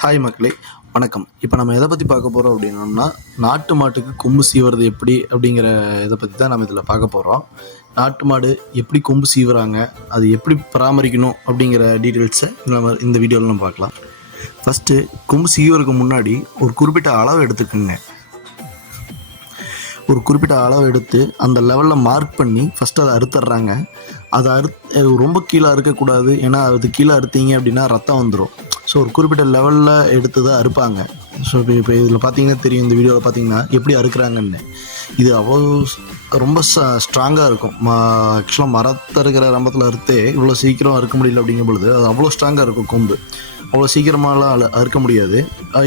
Hi மக்களே வணக்கம். இப்போ நம்ம எதை பற்றி பார்க்க போகிறோம் அப்படின்னோம்னா நாட்டு மாட்டுக்கு கொம்பு சீவுறது எப்படி அப்படிங்கிற இதை பற்றி தான் நம்ம இதில் பார்க்க போகிறோம் நாட்டு மாடு எப்படி கொம்பு சீவுறாங்க அது எப்படி பராமரிக்கணும் அப்படிங்கிற டீட்டெயில்ஸை நம்ம இந்த வீடியோவில் நம்ம பார்க்கலாம். ஃபஸ்ட்டு கொம்பு சீவுறதுக்கு முன்னாடி ஒரு குறிப்பிட்ட அளவு எடுத்துக்கோங்க. ஒரு குறிப்பிட்ட அளவு எடுத்து அந்த லெவலில் மார்க் பண்ணி ஃபஸ்ட்டு அதை அறுத்துடுறாங்க. அதை அறு ரொம்ப கீழே அறுக்கக்கூடாது. ஏன்னா அது கீழே அறுத்தீங்க அப்படின்னா ரத்தம் வந்துடும் ஸோ ஒரு குறிப்பிட்ட லெவலில் எடுத்து தான் அறுப்பாங்க. ஸோ இப்போ இப்போ இதில் பார்த்தீங்கன்னா தெரியும் இந்த வீடியோவில் பார்த்தீங்கன்னா எப்படி அறுக்குறாங்கன்னு. இது அவ்வளோ ரொம்ப ஸ்ட்ராங்காக இருக்கும். ஆக்சுவலாக மரத்தை இருக்கிற ரம்பத்தில் அறுத்தே இவ்வளோ சீக்கிரம் அறுக்க முடியல அப்படிங்கும் பொழுது அது அவ்வளோ ஸ்ட்ராங்காக இருக்கும் கொம்பு. அவ்வளோ சீக்கிரமாலாம் அறுக்க முடியாது.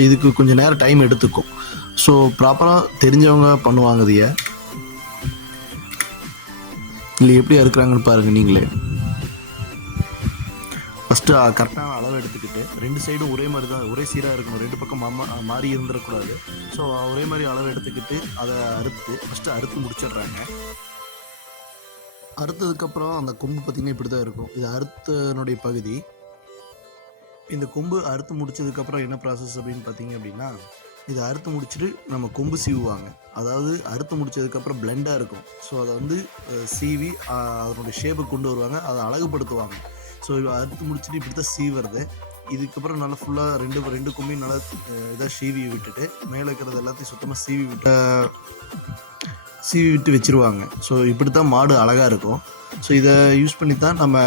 இதுக்கு கொஞ்சம் நேரம் டைம் எடுத்துக்கும். ஸோ ப்ராப்பராக தெரிஞ்சவங்க பண்ணுவாங்க இதைய. இல்லை எப்படி அறுக்குறாங்கன்னு பாருங்கள் நீங்களே. ஃபஸ்ட்டு கரெக்டான uh, அளவு எடுத்துக்கிட்டு ரெண்டு சைடும் ஒரே மாதிரி தான் ஒரே சீராக இருக்கணும். ரெண்டு பக்கம் மாமா மாறி இருந்துடக்கூடாது. ஸோ ஒரே மாதிரி அளவு எடுத்துக்கிட்டு அதை அறுத்து ஃபஸ்ட்டு அறுத்து முடிச்சிடுறாங்க. அறுத்ததுக்கப்புறம் அந்த கொம்பு பார்த்திங்கன்னா இப்படி தான் இருக்கும். இது அறுத்தனுடைய பகுதி. இந்த கொம்பு அறுத்து முடிச்சதுக்கப்புறம் என்ன ப்ராசஸ் அப்படின்னு பார்த்தீங்க அப்படின்னா இதை அறுத்து முடிச்சுட்டு நம்ம கொம்பு சீவுவாங்க. அதாவது அறுத்து முடிச்சதுக்கப்புறம் பிளெண்டாக இருக்கும். ஸோ அதை வந்து சீவி அதனுடைய ஷேப்பை கொண்டு வருவாங்க. அதை அழகுபடுத்துவாங்க. ஸோ அறுத்து முடிச்சுட்டு இப்படி தான் சீவுறது இதுக்கப்புறம் நல்லா ஃபுல்லாக ரெண்டு ரெண்டு கொம்பையும் நல்லா இதாக சீவி விட்டுட்டு மேலே இருக்கிறது எல்லாத்தையும் சுத்தமாக சீவி விட்டு சீவி விட்டு வச்சிருவாங்க. ஸோ இப்படி தான் மாடு அழகாக இருக்கும். ஸோ இதை யூஸ் பண்ணி தான் நம்ம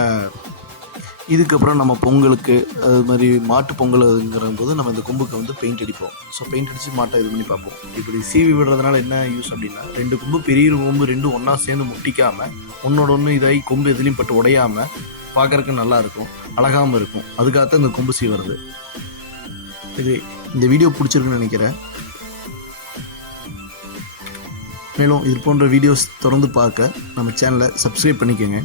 இதுக்கப்புறம் நம்ம பொங்கலுக்கு அது மாதிரி மாட்டு பொங்கலுங்கிற போது நம்ம இந்த கொம்புக்கு வந்து பெயிண்ட் அடிப்போம். ஸோ பெயிண்ட் அடித்து மாட்டை இது பண்ணி பார்ப்போம். இப்படி சீவி விடுறதுனால என்ன யூஸ் அப்படின்னா ரெண்டு கொம்பு பெரிய கொம்பு ரெண்டும் ஒன்றா சேர்ந்து முட்டிக்காமல் ஒன்னோட ஒன்று இதாகி கொம்பு எதுலேயும் பட்டு உடையாமல் பார்க்கறதுக்கு நல்லா இருக்கும் அழகாமல் இருக்கும். அதுக்காகத்தான் இந்த கொம்பு சீவுறது. இது இந்த வீடியோ பிடிச்சிருக்குன்னு நினைக்கிறேன். மேலும் இது போன்ற வீடியோஸ் தொடர்ந்து பார்க்க நம்ம சேனலை சப்ஸ்கிரைப் பண்ணிக்கோங்க.